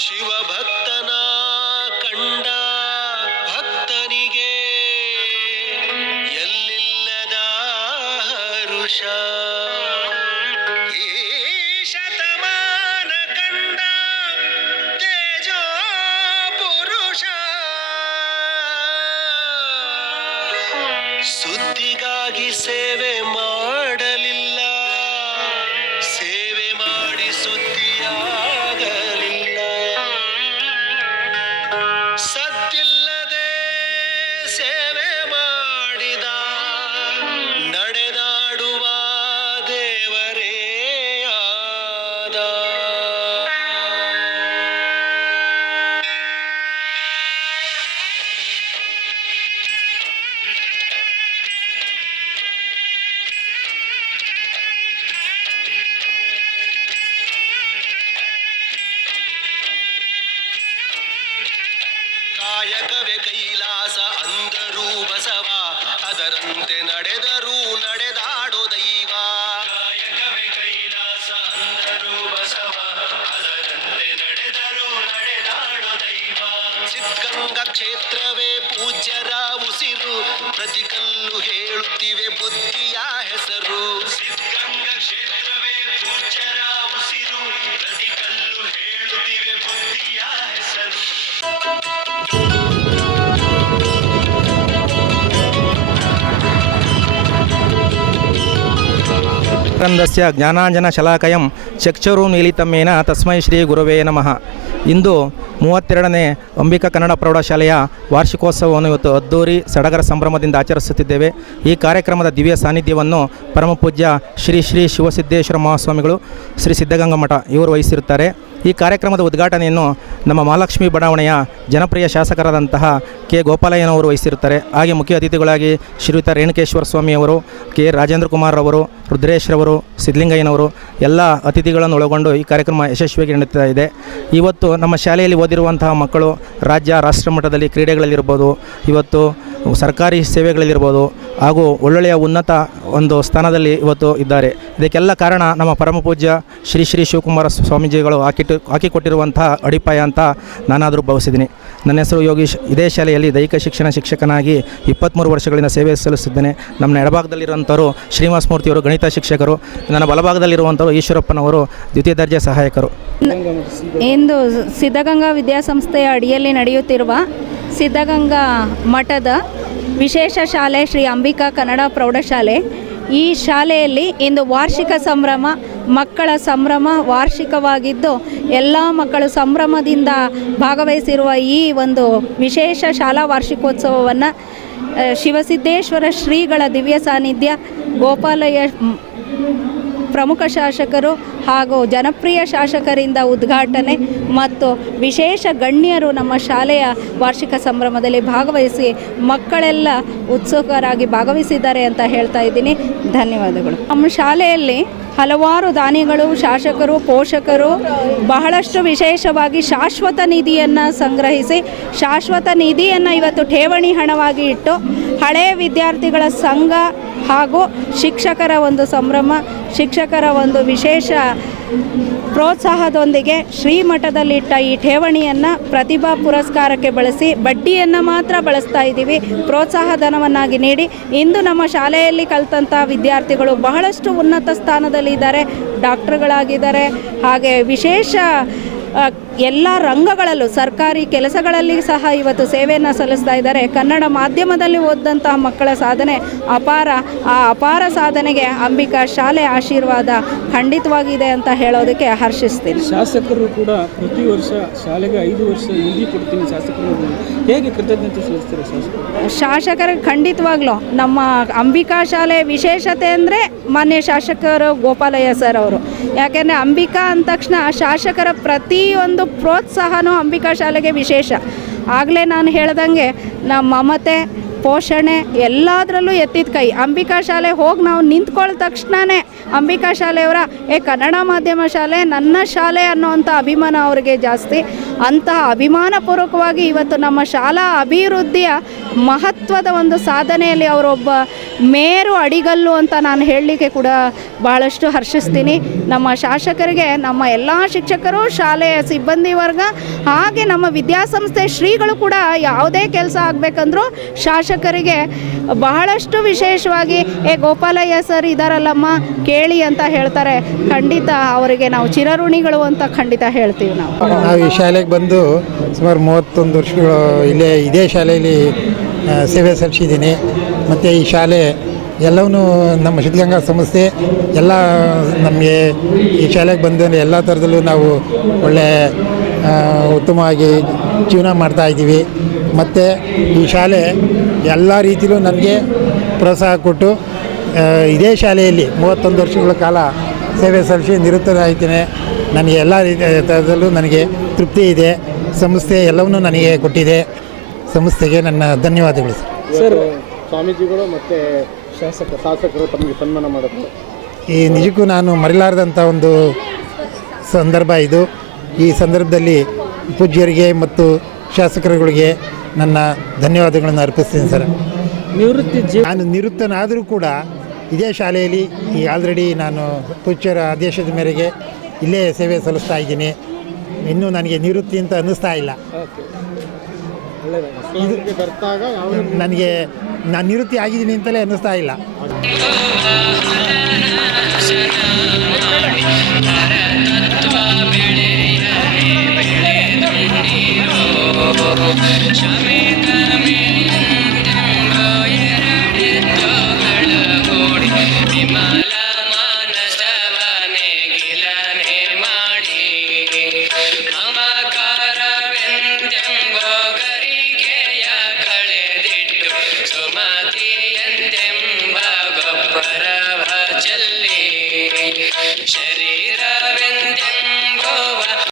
ಶಿವಭಕ್ತನ ಕಂಡ ಭಕ್ತನಿಗೆ ಎಲ್ಲಿಲ್ಲದ ಹರುಷ, ಈ ಶತಮಾನ ಕಂಡ ತೇಜೋ ಪುರುಷ, ಸುದ್ದಿಗಾಗಿ ಸೇವೆ ಮಾಡಲಿಲ್ಲ, ಸೇವೆ ಮಾಡಿ ಸುದ್ದಿಯಾಗಲಿಲ್ಲ, ಸದ್ದಿಲ್ಲದೆ ಸೇವೆ ಮಾಡಿದ ನಡೆದಾಡುವ ದೇವರೇ ಆದ. ಕಾಯಕವೇ ಕೈಲಾಸ ಅಂದರೂ ಬಸವ, ಅದರಂತೆ ನಡೆದರೂ ನಡೆದಾಡೋ ದೈವ. ಕಾಯಕವೇ ಕೈಲಾಸ ಅಂದರೂ ಬಸವ, ಅದರಂತೆ ನಡೆದರೂ ನಡೆದಾಡೋ ದೈವ. ಸಿದ್ಧಗಂಗಾ ಕ್ಷೇತ್ರವೇ ಪೂಜ್ಯರ ಉಸಿರು, ಪ್ರತಿ ಕಲ್ಲು ಹೇಳುತ್ತಿವೆ ಬುದ್ಧಿಯ ಹೆಸರು. ಸಿದ್ಧಗಂಗಾ ಕ್ಷೇತ್ರವೇ ಪೂಜ್ಯರ ಉಸಿರು, ಪ್ರತಿ ಕಲ್ಲು ಹೇಳುತ್ತಿವೆ ಬುದ್ಧಿಯ ಹೆಸರು. ಕಂದಸ್ಯ ಜ್ಞಾನಾಂಜನ ಶಲಾಕಯಂ ಚಕ್ಷುರುನ್ಮೀಲಿತಮೇನ ತಸ್ಮೈ ಶ್ರೀ ಗುರುವೇ ನಮಃ. ಇಂದು 32ನೇ ಅಂಬಿಕಾ ಕನ್ನಡ ಪ್ರೌಢಶಾಲೆಯ ವಾರ್ಷಿಕೋತ್ಸವವನ್ನು ಇವತ್ತು ಅದ್ದೂರಿ ಸಡಗರ ಸಂಭ್ರಮದಿಂದ ಆಚರಿಸುತ್ತಿದ್ದೇವೆ. ಈ ಕಾರ್ಯಕ್ರಮದ ದಿವ್ಯ ಸಾನ್ನಿಧ್ಯವನ್ನು ಪರಮಪೂಜ್ಯ ಶ್ರೀ ಶ್ರೀ ಶಿವಸಿದ್ದೇಶ್ವರ ಮಹಾಸ್ವಾಮಿಗಳು, ಶ್ರೀ ಸಿದ್ಧಗಂಗಾ ಮಠ ಇವರು ವಹಿಸಿರುತ್ತಾರೆ. ಈ ಕಾರ್ಯಕ್ರಮದ ಉದ್ಘಾಟನೆಯನ್ನು ನಮ್ಮ ಮಹಾಲಕ್ಷ್ಮಿ ಬಡಾವಣೆಯ ಜನಪ್ರಿಯ ಶಾಸಕರಾದಂತಹ ಕೆ ಗೋಪಾಲಯ್ಯನವರು ವಹಿಸಿರುತ್ತಾರೆ. ಹಾಗೆ ಮುಖ್ಯ ಅತಿಥಿಗಳಾಗಿ ಶ್ರೀಯುತ ರೇಣುಕೇಶ್ವರ ಸ್ವಾಮಿಯವರು, ಕೆ ರಾಜೇಂದ್ರ ಕುಮಾರ್ ಅವರು, ರುದ್ರೇಶ್ರವರು, ಸಿದ್ಧಲಿಂಗಯ್ಯನವರು ಎಲ್ಲ ಅತಿಥಿಗಳನ್ನು ಒಳಗೊಂಡು ಈ ಕಾರ್ಯಕ್ರಮ ಯಶಸ್ವಿಯಾಗಿ ನಡೀತಾ ಇದೆ. ಇವತ್ತು ನಮ್ಮ ಶಾಲೆಯಲ್ಲಿ ಓದಿರುವಂತಹ ಮಕ್ಕಳು ರಾಜ್ಯ ರಾಷ್ಟ್ರ ಮಟ್ಟದಲ್ಲಿ ಕ್ರೀಡೆಗಳಲ್ಲಿರ್ಬೋದು, ಇವತ್ತು ಸರ್ಕಾರಿ ಸೇವೆಗಳಲ್ಲಿರ್ಬೋದು, ಹಾಗೂ ಒಳ್ಳೊಳ್ಳೆಯ ಉನ್ನತ ಒಂದು ಸ್ಥಾನದಲ್ಲಿ ಇವತ್ತು ಇದ್ದಾರೆ. ಇದಕ್ಕೆಲ್ಲ ಕಾರಣ ನಮ್ಮ ಪರಮಪೂಜ್ಯ ಶ್ರೀ ಶ್ರೀ ಶಿವಕುಮಾರ ಸ್ವಾಮೀಜಿಗಳು ಹಾಕಿಕೊಟ್ಟಿರುವಂತಹ ಅಡಿಪಾಯ ಅಂತ ನಾನಾದರೂ ಭಾವಿಸಿದ್ದೀನಿ. ನನ್ನ ಹೆಸರು ಯೋಗೀಶ್. ಇದೇ ಶಾಲೆಯಲ್ಲಿ ದೈಹಿಕ ಶಿಕ್ಷಣ ಶಿಕ್ಷಕನಾಗಿ 23 ವರ್ಷಗಳಿಂದ ಸೇವೆ ಸಲ್ಲಿಸುತ್ತಿದ್ದೇನೆ. ನಮ್ಮ ಎಡಭಾಗದಲ್ಲಿರುವಂಥವರು ಶ್ರೀನಿವಾಸ ಮೂರ್ತಿಯವರು ಗಣಿತ ಶಿಕ್ಷಕರು, ನನ್ನ ಬಲಭಾಗದಲ್ಲಿರುವಂಥವರು ಈಶ್ವರಪ್ಪನವರು ದ್ವಿತೀಯ ದರ್ಜೆ ಸಹಾಯಕರು. ಇಂದು ಸಿದ್ಧಗಂಗಾ ವಿದ್ಯಾಸಂಸ್ಥೆಯ ಅಡಿಯಲ್ಲಿ ನಡೆಯುತ್ತಿರುವ ಸಿದ್ಧಗಂಗಾ ಮಠದ ವಿಶೇಷ ಶಾಲೆ ಶ್ರೀ ಅಂಬಿಕಾ ಕನ್ನಡ ಪ್ರೌಢಶಾಲೆ. ಈ ಶಾಲೆಯಲ್ಲಿ ಇಂದು ವಾರ್ಷಿಕ ಸಂಭ್ರಮ, ಮಕ್ಕಳ ಸಂಭ್ರಮ ವಾರ್ಷಿಕವಾಗಿದ್ದು ಎಲ್ಲ ಮಕ್ಕಳು ಸಂಭ್ರಮದಿಂದ ಭಾಗವಹಿಸಿರುವ ಈ ಒಂದು ವಿಶೇಷ ಶಾಲಾ ವಾರ್ಷಿಕೋತ್ಸವವನ್ನು ಶಿವಸಿದ್ದೇಶ್ವರ ಶ್ರೀಗಳ ದಿವ್ಯ ಸಾನ್ನಿಧ್ಯ, ಗೋಪಾಲಯ್ಯ ಪ್ರಮುಖ ಶಾಸಕರು ಹಾಗೂ ಜನಪ್ರಿಯ ಶಾಸಕರಿಂದ ಉದ್ಘಾಟನೆ ಮತ್ತು ವಿಶೇಷ ಗಣ್ಯರು ನಮ್ಮ ಶಾಲೆಯ ವಾರ್ಷಿಕ ಸಂಭ್ರಮದಲ್ಲಿ ಭಾಗವಹಿಸಿ ಮಕ್ಕಳೆಲ್ಲ ಉತ್ಸುಕರಾಗಿ ಭಾಗವಹಿಸಿದ್ದಾರೆ ಅಂತ ಹೇಳ್ತಾ ಇದ್ದೀನಿ. ಧನ್ಯವಾದಗಳು. ನಮ್ಮ ಶಾಲೆಯಲ್ಲಿ ಹಲವಾರು ದಾನಿಗಳು, ಶಾಸಕರು, ಪೋಷಕರು ಬಹಳಷ್ಟು ವಿಶೇಷವಾಗಿ ಶಾಶ್ವತ ನಿಧಿಯನ್ನು ಸಂಗ್ರಹಿಸಿ ಶಾಶ್ವತ ನಿಧಿಯನ್ನು ಇವತ್ತು ಠೇವಣಿ ಹಣವಾಗಿ ಇಟ್ಟು ಹಳೆಯ ವಿದ್ಯಾರ್ಥಿಗಳ ಸಂಘ ಹಾಗೂ ಶಿಕ್ಷಕರ ಒಂದು ಸಂಭ್ರಮ, ಶಿಕ್ಷಕರ ಒಂದು ವಿಶೇಷ ಪ್ರೋತ್ಸಾಹದೊಂದಿಗೆ ಶ್ರೀಮಠದಲ್ಲಿಟ್ಟ ಈ ಠೇವಣಿಯನ್ನು ಪ್ರತಿಭಾ ಪುರಸ್ಕಾರಕ್ಕೆ ಬಳಸಿ ಬಡ್ಡಿಯನ್ನು ಮಾತ್ರ ಬಳಸ್ತಾ ಇದ್ದೀವಿ, ಪ್ರೋತ್ಸಾಹ ಧನವನ್ನಾಗಿ ನೀಡಿ ಇಂದು ನಮ್ಮ ಶಾಲೆಯಲ್ಲಿ ಕಲಿತಂಥ ವಿದ್ಯಾರ್ಥಿಗಳು ಬಹಳಷ್ಟು ಉನ್ನತ ಸ್ಥಾನದಲ್ಲಿದ್ದಾರೆ, ಡಾಕ್ಟರ್ಗಳಾಗಿದ್ದಾರೆ. ಹಾಗೆ ವಿಶೇಷ ಎಲ್ಲ ರಂಗಗಳಲ್ಲೂ ಸರ್ಕಾರಿ ಕೆಲಸಗಳಲ್ಲಿ ಸಹ ಇವತ್ತು ಸೇವೆಯನ್ನು ಸಲ್ಲಿಸ್ತಾ ಇದ್ದಾರೆ. ಕನ್ನಡ ಮಾಧ್ಯಮದಲ್ಲಿ ಓದಿದಂತಹ ಮಕ್ಕಳ ಸಾಧನೆ ಅಪಾರ. ಆ ಅಪಾರ ಸಾಧನೆಗೆ ಅಂಬಿಕಾ ಶಾಲೆ ಆಶೀರ್ವಾದ ಖಂಡಿತವಾಗಿದೆ ಅಂತ ಹೇಳೋದಕ್ಕೆ ಹರ್ಷಿಸ್ತೀನಿ. ಶಾಸಕರು ಕೂಡ ಪ್ರತಿ ವರ್ಷ ಶಾಲೆಗೆ 5 ವರ್ಷ ನಿಧಿ ಕೊಡ್ತೀನಿ ಶಾಸಕರು, ಹೇಗೆ ಕೃತಜ್ಞತೆ ಸಲ್ಲಿಸ್ತಾರೆ ಶಾಸಕರು? ಶಾಸಕರಿಗೆ ಖಂಡಿತವಾಗ್ಲೂ ನಮ್ಮ ಅಂಬಿಕಾ ಶಾಲೆ ವಿಶೇಷತೆ ಅಂದರೆ ಮಾನ್ಯ ಶಾಸಕರು ಗೋಪಾಲಯ್ಯ ಸರ್ ಅವರು. ಯಾಕೆಂದರೆ ಅಂಬಿಕಾ ಅಂದ ತಕ್ಷಣ ಶಾಸಕರ ಪ್ರತಿಯೊಂದು ಪ್ರೋತ್ಸಾಹನೂ ಅಂಬಿಕಾ ಶಾಲೆಗೆ ವಿಶೇಷ. ಆಗಲೇ ನಾನು ಹೇಳ್ದಂಗೆ ನಮ್ಮ ಮಮತೆ, ಪೋಷಣೆ ಎಲ್ಲದರಲ್ಲೂ ಎತ್ತಿದ ಕೈ. ಅಂಬಿಕಾ ಶಾಲೆ ಹೋಗಿ ನಾವು ನಿಂತ್ಕೊಳ್ಳೋ ತಕ್ಷಣವೇ ಅಂಬಿಕಾ ಶಾಲೆಯವರ ಕನ್ನಡ ಮಾಧ್ಯಮ ಶಾಲೆ ನನ್ನ ಶಾಲೆ ಅನ್ನೋವಂಥ ಅಭಿಮಾನ ಅವರಿಗೆ ಜಾಸ್ತಿ. ಅಂತಹ ಅಭಿಮಾನಪೂರ್ವಕವಾಗಿ ಇವತ್ತು ನಮ್ಮ ಶಾಲಾ ಅಭಿವೃದ್ಧಿಯ ಮಹತ್ವದ ಒಂದು ಸಾಧನೆಯಲ್ಲಿ ಅವರೊಬ್ಬ ಮೇರು ಅಡಿಗಲ್ಲು ಅಂತ ನಾನು ಹೇಳಲಿಕ್ಕೆ ಕೂಡ ಭಾಳಷ್ಟು ಹರ್ಷಿಸ್ತೀನಿ. ನಮ್ಮ ಶಾಸಕರಿಗೆ, ನಮ್ಮ ಎಲ್ಲ ಶಿಕ್ಷಕರು, ಶಾಲೆಯ ಸಿಬ್ಬಂದಿ ವರ್ಗ ಹಾಗೆ ನಮ್ಮ ವಿದ್ಯಾಸಂಸ್ಥೆ ಶ್ರೀಗಳು ಕೂಡ ಯಾವುದೇ ಕೆಲಸ ಆಗಬೇಕಂದ್ರೂ ಶಾಸಕರಿಗೆ ಬಹಳಷ್ಟು ವಿಶೇಷವಾಗಿ ಗೋಪಾಲಯ್ಯ ಸರ್ ಇದ್ದಾರಲ್ಲಮ್ಮ ಕೇಳಿ ಅಂತ ಹೇಳ್ತಾರೆ. ಖಂಡಿತ ಅವರಿಗೆ ನಾವು ಚಿರಋಣಿಗಳು ಅಂತ ಖಂಡಿತ ಹೇಳ್ತೀವಿ. ನಾವು ಈ ಶಾಲೆಗೆ ಬಂದು ಸುಮಾರು 31 ವರ್ಷಗಳು ಇದೇ ಶಾಲೆಯಲ್ಲಿ ಸೇವೆ ಸಲ್ಲಿಸಿದ್ದೀನಿ. ಮತ್ತು ಈ ಶಾಲೆ ಎಲ್ಲವೂ ನಮ್ಮ ಸಿದ್ಧಗಂಗಾ ಸಂಸ್ಥೆ ಎಲ್ಲ ನಮಗೆ ಈ ಶಾಲೆಗೆ ಬಂದರೆ ಎಲ್ಲ ಥರದಲ್ಲೂ ನಾವು ಒಳ್ಳೆ ಉತ್ತಮವಾಗಿ ಜೀವನ ಮಾಡ್ತಾಯಿದ್ದೀವಿ. ಮತ್ತು ಈ ಶಾಲೆ ಎಲ್ಲ ರೀತಿಯಲ್ಲೂ ನನಗೆ ಪ್ರೋತ್ಸಾಹ ಕೊಟ್ಟು ಇದೇ ಶಾಲೆಯಲ್ಲಿ 31 ವರ್ಷಗಳ ಕಾಲ ಸೇವೆ ಸಲ್ಲಿಸಿ ನಿವೃತ್ತರಾಗ್ತೀನಿ. ನನಗೆ ಎಲ್ಲ ಥರದಲ್ಲೂ ನನಗೆ ತೃಪ್ತಿ ಇದೆ. ಸಂಸ್ಥೆ ಎಲ್ಲವನ್ನೂ ನನಗೆ ಕೊಟ್ಟಿದೆ. ಸಂಸ್ಥೆಗೆ ನನ್ನ ಧನ್ಯವಾದಗಳು ಸರ್. ಸ್ವಾಮೀಜಿಗಳು ಮತ್ತು ಶಾಸಕರು ತಮಗೆ ಸನ್ಮಾನ ಮಾಡುತ್ತೆ. ಈ ನಿಜಕ್ಕೂ ನಾನು ಮರೆಯಲಾರದಂಥ ಒಂದು ಸಂದರ್ಭ ಇದು. ಈ ಸಂದರ್ಭದಲ್ಲಿ ಪೂಜ್ಯರಿಗೆ ಮತ್ತು ಶಾಸಕರುಗಳಿಗೆ ನನ್ನ ಧನ್ಯವಾದಗಳನ್ನು ಅರ್ಪಿಸ್ತೀನಿ ಸರ್. ನಾನು ನಿವೃತ್ತನಾದರೂ ಕೂಡ ಇದೇ ಶಾಲೆಯಲ್ಲಿ ಈ ಆಲ್ರೆಡಿ ನಾನು ಪೂಜ್ಯರ ಆದೇಶದ ಮೇರೆಗೆ ಇಲ್ಲೇ ಸೇವೆ ಸಲ್ಲಿಸ್ತಾ ಇದ್ದೀನಿ. ಇನ್ನೂ ನನಗೆ ನಿವೃತ್ತಿ ಅಂತ ಅನ್ನಿಸ್ತಾ ಇಲ್ಲ. ನನಗೆ ನಾನು ನಿವೃತ್ತಿ ಆಗಿದ್ದೀನಿ ಅಂತಲೇ ಅನ್ನಿಸ್ತಾ ಇಲ್ಲ. ಶಮಿತ